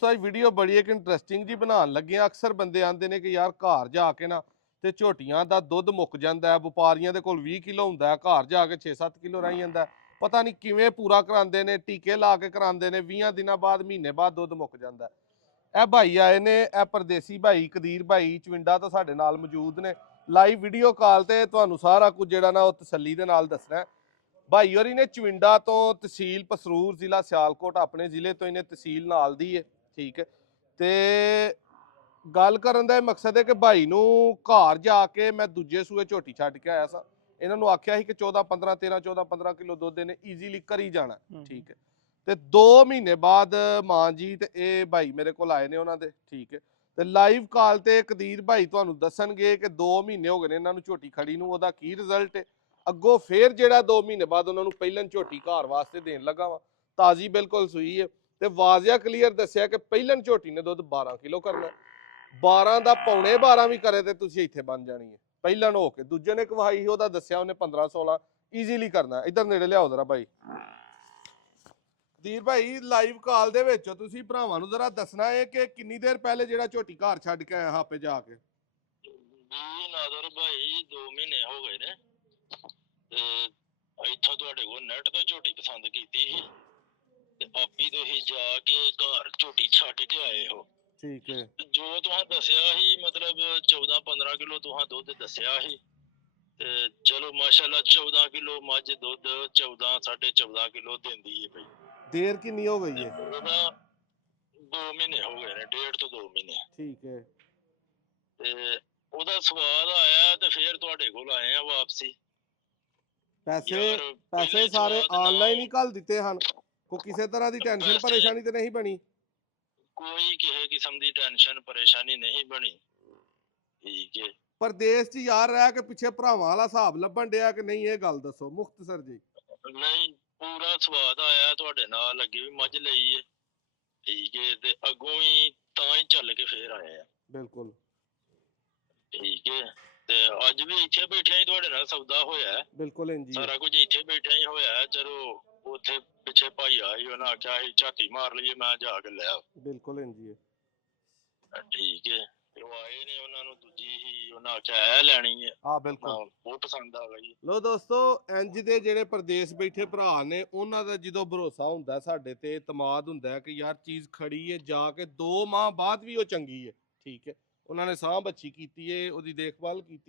ਤਾਂ ਵੀਡੀਓ ਬੜੀ ਇੱਕ ਇੰਟਰਸਟਿੰਗ ਜੀ ਬਣਾਉਣ ਲੱਗੇ ਆ। ਅਕਸਰ ਬੰਦੇ ਆਂਦੇ ਨੇ ਕਿ ਯਾਰ ਘਰ ਜਾ ਕੇ ਨਾ ਤੇ ਝੋਟੀਆਂ ਦਾ ਦੁੱਧ ਮੁੱਕ ਜਾਂਦਾ ਹੈ, ਵਪਾਰੀਆਂ ਦੇ ਕੋਲ 20 ਕਿਲੋ ਹੁੰਦਾ ਹੈ, ਘਰ ਜਾ ਕੇ 6-7 ਕਿਲੋ ਰਹਿ ਜਾਂਦਾ। ਪਤਾ ਨਹੀਂ ਕਿਵੇਂ ਪੂਰਾ ਕਰਾਉਂਦੇ ਨੇ, ਟੀਕੇ ਲਾ ਕੇ ਕਰਾਉਂਦੇ ਨੇ, 20 ਦਿਨਾਂ ਬਾਅਦ ਮਹੀਨੇ ਬਾਅਦ ਦੁੱਧ ਮੁੱਕ ਜਾਂਦਾ। ਇਹ ਭਾਈ ਆਏ ਨੇ, ਇਹ ਪਰਦੇਸੀ ਭਾਈ ਕਦੀਰ ਭਾਈ ਚਵਿੰਡਾ ਤੋਂ ਸਾਡੇ ਨਾਲ ਮੌਜੂਦ ਨੇ ਲਾਈਵ ਵੀਡੀਓ ਕਾਲ ਤੇ। ਤੁਹਾਨੂੰ ਸਾਰਾ ਕੁਝ ਜਿਹੜਾ ਨਾ ਉਹ ਤਸੱਲੀ ਦੇ ਨਾਲ ਦੱਸਣਾ। ਭਾਈ ਹੋਰੀ ਨੇ ਚਵਿੰਡਾ ਤੋਂ, ਤਹਿਸੀਲ ਪਸਰੂਰ, ਜ਼ਿਲ੍ਹਾ ਸਿਆਲਕੋਟ, ਆਪਣੇ ਜ਼ਿਲ੍ਹੇ ਤੋਂ ਇਹਨੇ ਤਹਿਸੀਲ ਨਾਲ ਦੀ ਹੈ, ਠੀਕ ਹੈ। ਤੇ ਗੱਲ ਕਰਨ ਦਾ ਇਹ ਮਕਸਦ ਹੈ ਕਿ ਭਾਈ ਨੂੰ ਘਰ ਜਾ ਕੇ ਮੈਂ ਦੂਜੇ ਸੂਏ ਝੋਟੀ ਛੱਡ ਕੇ ਆਇਆ ਸਾਂ। ਇਹਨਾਂ ਨੂੰ ਆਖਿਆ ਸੀ ਕਿ 14-15 13-14-15 ਕਿਲੋ ਦੁੱਧ ਇਹਨੇ ਈਜ਼ੀਲੀ ਕਰੀ ਜਾਣਾ, ਠੀਕ ਹੈ। ਤੇ 2 ਮਹੀਨੇ ਬਾਅਦ ਮਾਂ ਜੀ ਤੇ ਇਹ ਭਾਈ ਮੇਰੇ ਕੋਲ ਆਏ ਨੇ ਉਹਨਾਂ ਦੇ, ਠੀਕ ਹੈ। ਤੇ ਲਾਈਵ ਕਾਲ ਤੇ ਕਦੀਰ ਭਾਈ ਤੁਹਾਨੂੰ ਦੱਸਣਗੇ ਕਿ 2 ਮਹੀਨੇ ਹੋ ਗਏ ਨੇ ਇਹਨਾਂ ਨੂੰ ਝੋਟੀ ਖੜੀ ਨੂੰ, ਉਹਦਾ ਕੀ ਰਿਜ਼ਲਟ ਹੈ। ਅੱਗੋਂ ਫੇਰ ਜਿਹੜਾ 2 ਮਹੀਨੇ ਬਾਅਦ ਉਹਨਾਂ ਨੂੰ ਪਹਿਲਨ ਝੋਟੀ ਘਰ ਵਾਸਤੇ ਦੇਣ ਲੱਗਾ ਵਾ, ਤਾਜ਼ੀ ਬਿਲਕੁਲ ਸੂਈ ਹੈ। ਤੇ ਵਾਜ਼ਿਆ ਕਲੀਅਰ ਦੱਸਿਆ ਕਿ ਪਹਿਲਨ ਝੋਟੀ ਨੇ ਦੁੱਧ 12 ਕਿਲੋ ਕਰਨਾ, 12 ਦਾ ਪੌਣੇ 12 ਵੀ ਕਰੇ ਤੇ ਤੁਸੀਂ ਇੱਥੇ ਬਣ ਜਾਣੀ ਹੈ ਪਹਿਲਨ ਹੋ ਕੇ। ਦੂਜੇ ਨੇ ਕਵਾਈ ਉਹਦਾ ਦੱਸਿਆ ਉਹਨੇ 15-16 ਈਜ਼ੀਲੀ ਕਰਨਾ। ਇੱਧਰ ਨੇੜੇ ਲਿਆਓ ਜ਼ਰਾ ਭਾਈ। ਕਦੀਰ ਭਾਈ ਲਾਈਵ ਕਾਲ ਦੇ ਵਿੱਚ ਤੁਸੀਂ ਭਰਾਵਾਂ ਨੂੰ ਜ਼ਰਾ ਦੱਸਣਾ ਹੈ ਕਿ ਕਿੰਨੀ ਦੇਰ ਪਹਿਲੇ ਜਿਹੜਾ ਝੋਟੀ ਘਰ ਛੱਡ ਕੇ ਆਇਆ ਹਾਪੇ ਜਾ ਕੇ। ਜੀ ਨਾਦਰ ਭਾਈ 2 ਮਹੀਨੇ ਹੋ ਗਏ ਨੇ ਤੇ ਇੱਥੋਂ ਤੁਹਾਡੇ ਕੋਲ ਨੈਟ ਤੋਂ ਝੋਟੀ ਪਸੰਦ ਕੀਤੀ ਸੀ ਤੇ ਆਪੀ ਤੁਸੀਂ ਜਾ ਕੇ ਘਰ ਝੋਟੀ ਛੱਡ ਕੇ ਆਏ ਹੋ, ਠੀਕ ਹੈ। ਜੋ ਤੁਸੀਂ ਦੱਸਿਆ ਸੀ ਮਤਲਬ 14-15 ਕਿਲੋ ਤੁਸੀਂ ਦੁੱਧ ਦੱਸਿਆ ਸੀ ਤੇ ਚਲੋ ਮਾਸ਼ਾਅੱਲਾ 14 ਕਿਲੋ ਮੱਝ ਦੁੱਧ 14-14.5 ਕਿਲੋ ਦਿੰਦੀ ਹੈ ਭਾਈ। ਦੇਰ ਕਿੰਨੀ ਹੋ ਗਈ ਹੈ? ਉਹਦਾ 2 ਮਹੀਨੇ ਹੋ ਗਏ ਨੇ, 1.5 ਤੋਂ 2 ਮਹੀਨੇ, ਠੀਕ ਹੈ। ਤੇ ਉਹਦਾ ਸਵਾਦ ਆਇਆ ਤੇ ਫੇਰ ਤੁਹਾਡੇ ਕੋਲ ਆਏ ਆ ਵਾਪਸੀ। ਪੈਸੇ ਸਾਰੇ ਆਨਲਾਈਨ ਹੀ ਘੱਲ ਦਿੱਤੇ ਹਨ, ਕੋਈ ਕਿਸੇ ਤਰ੍ਹਾਂ ਦੀ ਟੈਨਸ਼ਨ ਪਰੇਸ਼ਾਨੀ ਤੇ ਨਹੀਂ ਬਣੀ? ਕੋਈ ਕਿਸੇ ਕਿਸਮ ਦੀ ਟੈਨਸ਼ਨ ਪਰੇਸ਼ਾਨੀ ਨਹੀਂ ਬਣੀ, ਠੀਕ ਹੈ। ਪਰਦੇਸ 'ਚ ਯਾਰ ਰਹਿ ਕੇ ਪਿੱਛੇ ਭਰਾਵਾਂ ਵਾਲਾ ਹਿਸਾਬ ਲੱਭਣ ਡਿਆ ਕਿ ਨਹੀਂ, ਇਹ ਗੱਲ ਦੱਸੋ ਮੁਖਤਸਰ ਜੀ। ਨਹੀਂ, ਪੂਰਾ ਸਵਾਦ ਆਇਆ ਤੁਹਾਡੇ ਨਾਲ, ਅੱਗੇ ਵੀ ਮੱਝ ਲਈ ਹੈ, ਠੀਕ ਹੈ, ਤੇ ਅੱਗੋਂ ਵੀ ਤਾਂ ਹੀ ਚੱਲ ਕੇ ਫੇਰ ਆਏ ਆ। ਬਿਲਕੁਲ ਠੀਕ ਹੈ, ਤੇ ਅੱਜ ਵੀ ਇੱਥੇ ਬੈਠੇ ਹੀ ਤੁਹਾਡੇ ਨਾਲ ਸੌਦਾ ਹੋਇਆ। ਬਿਲਕੁਲ ਇੰਜੀ ਸਾਰਾ ਕੁਝ ਇੱਥੇ ਬੈਠੇ ਹੀ ਹੋਇਆ। ਚਲੋ ਉੱਥੇ ਪਿੱਛੇ ਭਾਈ ਆਈ, ਉਹਨਾਂ ਆਖਿਆ ਸੀ ਝਾਤੀ ਮਾਰ ਲਈਏ, ਮੈਂ ਜਾ ਕੇ ਲੈ ਆਓ। ਬਿਲਕੁਲ ਇੰਜੀ ਹੈ, ਠੀਕ ਹੈ। ਤੇ ਉਹ ਆਏ ਨੇ, ਉਹਨਾਂ ਨੂੰ ਦੂਜੀ ਹੀ ਉਹਨਾਂ ਆਖਿਆ ਇਹ ਲੈਣੀ ਹੈ। ਹਾਂ ਬਿਲਕੁਲ ਉਹ ਪਸੰਦ ਆ ਗਈ। ਲੋ ਦੋਸਤੋ, ਇੰਜ ਦੇ ਜਿਹੜੇ ਪ੍ਰਦੇਸ਼ ਬੈਠੇ ਭਰਾ ਨੇ, ਉਹਨਾਂ ਦਾ ਜਦੋਂ ਭਰੋਸਾ ਹੁੰਦਾ ਸਾਡੇ ਤੇ, ਇਤਮਾਦ ਹੁੰਦਾ ਕਿ ਯਾਰ ਚੀਜ਼ ਖੜੀ ਹੈ, ਜਾ ਕੇ 2 ਮਾਹ ਬਾਅਦ ਵੀ ਉਹ ਚੰਗੀ ਹੈ, ਠੀਕ ਹੈ। ਉਹਨਾਂ ਨੇ ਸਾਂਭ ਅੱਛੀ ਕੀਤੀ ਹੈ, ਉਹਦੀ ਦੇਖਭਾਲ ਕੀਤੀ।